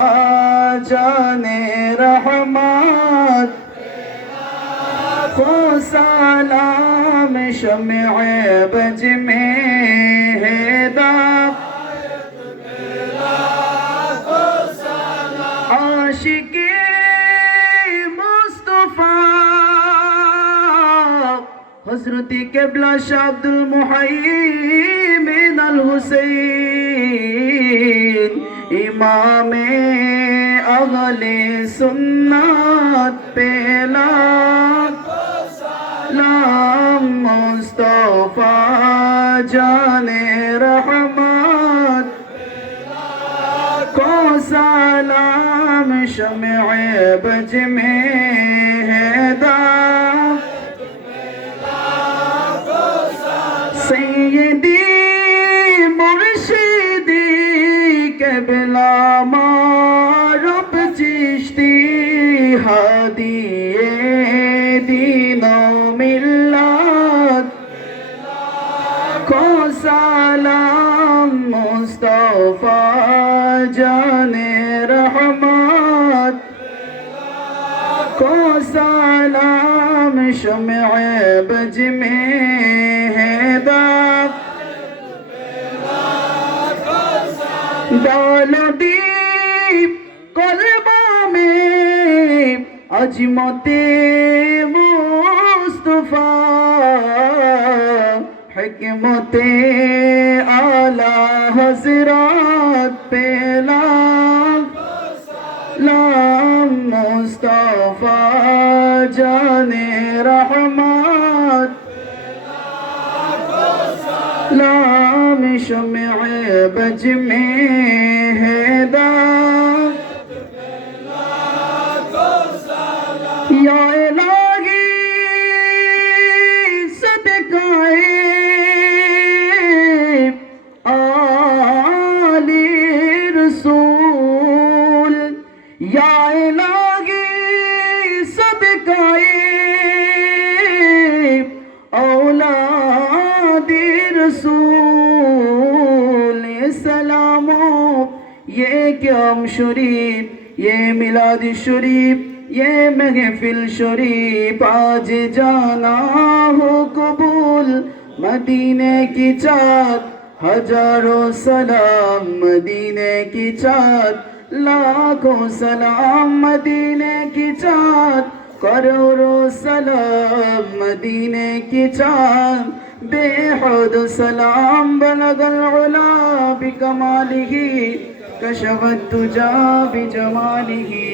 जाने रहमत को सलाम शम्ए बज में हैदा आशिके मुस्तफा हजरत क़िबला शाह अब्दुल मुहैमिन अल हुसैन इमामे अगले सुन्नत पेला लाम मुस्तफा जाने रहमत को सलाम शम्ए बज में हैदा सैयदी मुर्शिदी क़िबला मारूफ चिश्ती हादिए दीनो मिल्लत को सलाम मुस्तफा जाने रहमत को सलाम शम्ए बज में हैदा दौलदीप कल्बों में अजमते मुस्तफा हिकमते आला हज़रत पेला लाम मुस्तफा जाने रहमत लाम शम्ए बज में हैदा या इलाही सदकाए आले रसूल या इलाही सदकाए औलादे रसूल सलामो ये क्याम शरीफ ये मिलाद शरीफ ये महफिल शरीफ आज जाना हो कबूल मदीने की चाँद हजारों सलाम मदीने की चाँद लाखों सलाम मदीने की चाँद करोड़ों सलाम मदीने की चाँद बेहद सलाम बलगल उला बिकमालिही कशफत तुजा बिजमालिही